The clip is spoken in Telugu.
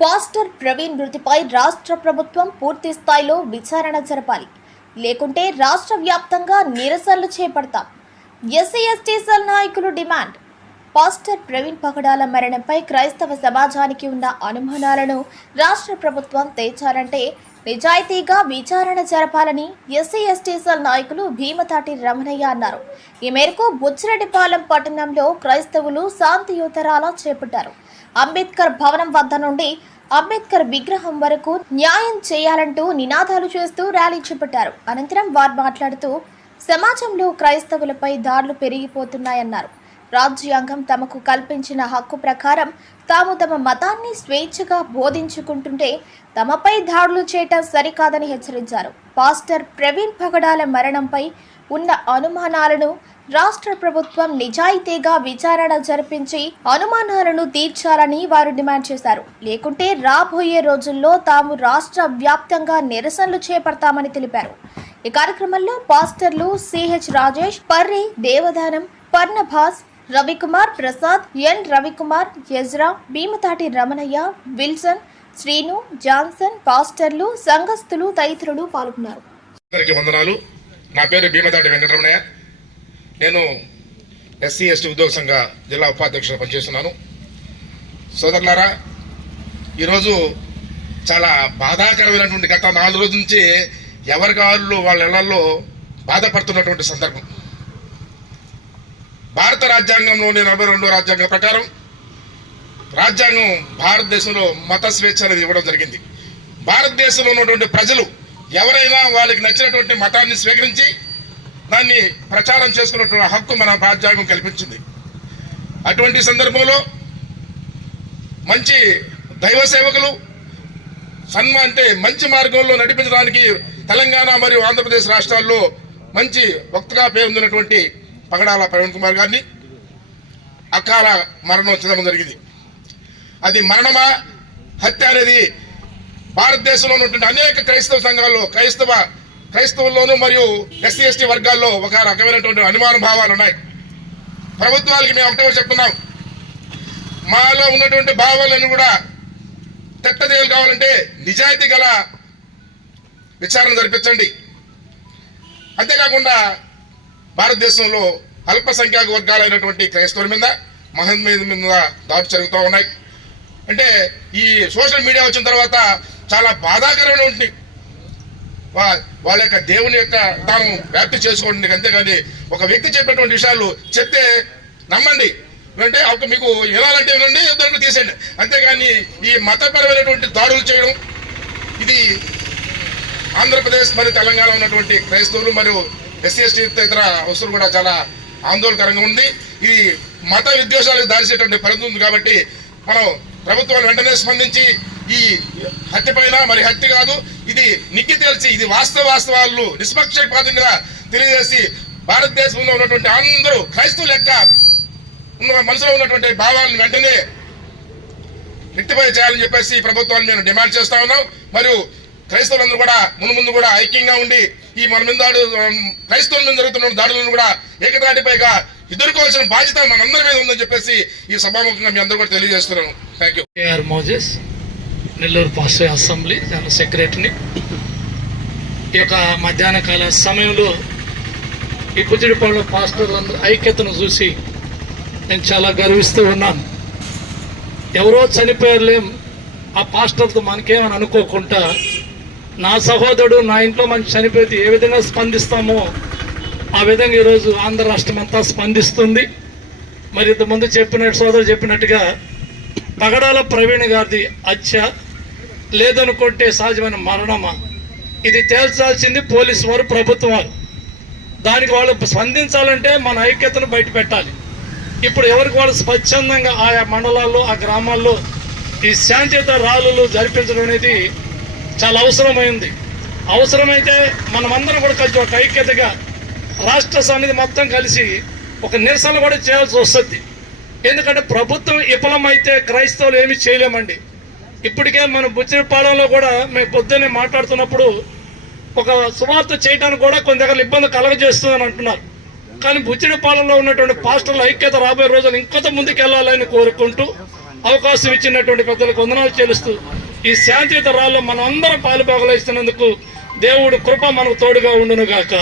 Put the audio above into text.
పాస్టర్ ప్రవీణ్ మృతిపై రాష్ట్ర ప్రభుత్వం పూర్తి స్థాయిలో విచారణ జరపాలి. లేకుంటే రాష్ట్ర వ్యాప్తంగా నిరసనలు చేపడతాం. ఎస్సీ ఎస్టీ సెల్ నాయకులు డిమాండ్. పాస్టర్ ప్రవీణ్ పగడాల మరణంపై క్రైస్తవ సమాజానికి ఉన్న అనుమానాలను రాష్ట్ర ప్రభుత్వం తేచారంటే నిజాయితీగా విచారణ జరపాలని ఎస్సీ ఎస్టీ నాయకులు భీమతాటి రమణయ్య అన్నారు. ఈ మేరకు బుచ్చిరెడ్డిపాలెం పట్టణంలో క్రైస్తవులు శాంతియుతరాల చేపట్టారు. అంబేద్కర్ భవనం వద్ద నుండి అంబేద్కర్ విగ్రహం వరకు న్యాయం చేయాలంటూ నినాదాలు చేస్తూ ర్యాలీ చేపట్టారు. అనంతరం వారు మాట్లాడుతూ సమాజంలో క్రైస్తవులపై దాడులు పెరిగిపోతున్నాయన్నారు. రాజ్యాంగం తమకు కల్పించిన హక్కు ప్రకారం తాము తమ మతాన్ని స్వేచ్ఛగా బోధించుకుంటుంటే తమపై దాడులు చేయటం సరికాదని హెచ్చరించారు. పాస్టర్ ప్రవీణ్ పగడాల మరణంపై ఉన్న అనుమానాలను రాష్ట్ర ప్రభుత్వం నిజాయితీగా విచారణ జరిపించి అనుమానాలను తీర్చాలని వారు డిమాండ్ చేశారు. లేకుంటే రాబోయే రోజుల్లో తాము రాష్ట్ర వ్యాప్తంగా నిరసనలు చేపడతామని తెలిపారు. ఈ కార్యక్రమంలో పాస్టర్లు CH Rajesh Parri Devadanam Barnabas Ravikumar Prasad N Ravikumar Ezra Bheemathati Ramanaiah Wilson Srinu Johnson పాస్టర్లు సంఘస్థులు తదితరులు పాల్గొన్నారు. నా పేరు భీమతాటి వెంకటరమణయ్య. నేను ఎస్సీ ఎస్టీ ఉద్యోగ సంఘ జిల్లా ఉపాధ్యక్షుడు పనిచేస్తున్నాను. సోదరులారా ఈరోజు చాలా బాధాకరమైనటువంటి గత నాలుగు రోజుల నుంచి ఎవరి కాళ్ళు వాళ్ళ ఇళ్ళలో బాధపడుతున్నటువంటి సందర్భం. భారత రాజ్యాంగంలోని నలభై రెండో రాజ్యాంగం ప్రకారం రాజ్యాంగం భారతదేశంలో మత స్వేచ్ఛ అనేది ఇవ్వడం జరిగింది. భారతదేశంలో ఉన్నటువంటి ప్రజలు ఎవరైనా వాళ్ళకి నచ్చినటువంటి మతాన్ని స్వీకరించి దాన్ని ప్రచారం చేసుకున్నటువంటి హక్కు మన రాజ్యాంగం కల్పించింది. అటువంటి సందర్భంలో మంచి దైవ సేవకులు సన్మ అంటే మంచి మార్గంలో నడిపించడానికి తెలంగాణ మరియు ఆంధ్రప్రదేశ్ రాష్ట్రాల్లో మంచి వక్తగా పేరొందినటువంటి పగడాల ప్రవీణ్ కుమార్ గారిని అకాల మరణం చెందడం జరిగింది. అది మరణమా హత్య అనేది భారతదేశంలో ఉన్నటువంటి అనేక క్రైస్తవ సంఘాల్లో క్రైస్తవ క్రైస్తవుల్లోనూ మరియు ఎస్సీ ఎస్టీ వర్గాల్లో ఒక రకమైనటువంటి అనుమాన భావాలు ఉన్నాయి. ప్రభుత్వాలకి మేము ఒకటే చెప్తున్నాం. మాలో ఉన్నటువంటి భావాలను కూడా తెట్టదేలు కావాలంటే నిజాయితీ గల విచారణ జరిపించండి. అంతేకాకుండా భారతదేశంలో అల్పసంఖ్యాక వర్గాలైనటువంటి క్రైస్తవుల మీద మహన్ మీద మీద దాడులు జరుగుతూ ఉన్నాయి. అంటే ఈ సోషల్ మీడియా వచ్చిన తర్వాత చాలా బాధాకరమైనటువంటి ఉంటుంది వాళ్ళ యొక్క దేవుని యొక్క తాము వ్యాప్తి చేసుకోండి అంతేగాని ఒక వ్యక్తి చెప్పినటువంటి విషయాలు చెప్తే నమ్మండి. అంటే ఒక మీకు వినాలంటే వినండి దాన్ని తీసేయండి. అంతేగాని ఈ మతపరమైనటువంటి దాడులు చేయడం ఇది ఆంధ్రప్రదేశ్ మరియు తెలంగాణ ఉన్నటువంటి క్రైస్తవులు మరియు ఎస్సీ ఎస్టీ ఇతర వస్తువులు కూడా చాలా ఆందోళనకరంగా ఉంది. ఇది మత విద్వేషాలకు దారిచేటువంటి పరిస్థితి ఉంది కాబట్టి మనం ప్రభుత్వాలు వెంటనే స్పందించి ఈ హత్య పైన మరి హత్య కాదు ఇది నిక్కి తేల్చి ఇది వాస్తవ వాస్తవాలు నిష్పక్షపాతంగా తెలియజేసి భారతదేశంలో ఉన్నటువంటి అందరూ క్రైస్తవులు యొక్క ఉన్న మనసులో ఉన్నటువంటి భావాలను వెంటనే రెక్టిఫై చేయాలని చెప్పేసి ప్రభుత్వాన్ని మేము డిమాండ్ చేస్తా ఉన్నాం. మరియు క్రైస్తవులందరూ కూడా ముందు ముందు కూడా ఐక్యంగా ఉండి ఈ మన మీద దాడు క్రైస్తవుల మీద జరుగుతున్న దాడులను కూడా ఏకదాటిపైగా ఎదుర్కోవాల్సిన బాధ్యత మనందరి మీద ఉందని చెప్పేసి ఈ సభాముఖంగా మీ అందరూ కూడా తెలియజేస్తున్నాను thank you Moses Nellore pastor assembly దాని సెక్రటరీని. ఈ యొక్క మధ్యాహ్న కాల సమయంలో ఈ కుచిడిపాడు పాస్టర్లందరూ ఐక్యతను చూసి నేను చాలా గర్విస్తూ ఉన్నాను. ఎవరో చనిపోయారులేం ఆ పాస్టర్తో మనకేమని అనుకోకుండా నా సహోదరుడు నా ఇంట్లో మంచి చనిపోతే ఏ విధంగా స్పందిస్తామో ఆ విధంగా ఈరోజు ఆంధ్ర రాష్ట్రం అంతా స్పందిస్తుంది. మరి ఇంతకుముందు చెప్పినట్టు సోదరు చెప్పినట్టుగా పగడాల ప్రవీణ్ గారిది హత్య లేదనుకుంటే సహజమైన మరణమా? ఇది తేల్చాల్సింది పోలీసు వారు ప్రభుత్వం వారు. దానికి వాళ్ళు స్పందించాలంటే మన ఐక్యతను బయట పెట్టాలి ఇప్పుడు ఎవరికి వాళ్ళు స్వచ్ఛందంగా ఆయా మండలాల్లో ఆ గ్రామాల్లో ఈ శాంతియుత ర్యాలీలు జరిపించడం అనేది చాలా అవసరమైంది. అవసరమైతే మనమందరం కూడా కలిసి ఒక ఐక్యతగా రాష్ట్ర సమితి మొత్తం కలిసి ఒక నిరసన కూడా చేయాల్సి వస్తుంది. ఎందుకంటే ప్రభుత్వం విఫలమైతే క్రైస్తవులు ఏమీ చేయలేమండి. ఇప్పటికే మన బుచ్చిపాలెంలో కూడా మేము పొద్దున్నే మాట్లాడుతున్నప్పుడు ఒక సువార్త చేయడానికి కూడా కొన్ని దగ్గర ఇబ్బంది కలగజేస్తుందని అంటున్నారు. కానీ బుచ్చిడిపాలెంలో ఉన్నటువంటి పాస్టర్ల ఐక్యత రాబోయే రోజులు ఇంకొంత ముందుకు వెళ్ళాలని కోరుకుంటూ అవకాశం ఇచ్చినటువంటి పెద్దలకు వందనాలు చెల్లిస్తూ ఈ శాంతియుత రాళ్ళు మనం అందరం పాలు ఇస్తున్నందుకు దేవుడు కృప మనకు తోడుగా ఉండును గాక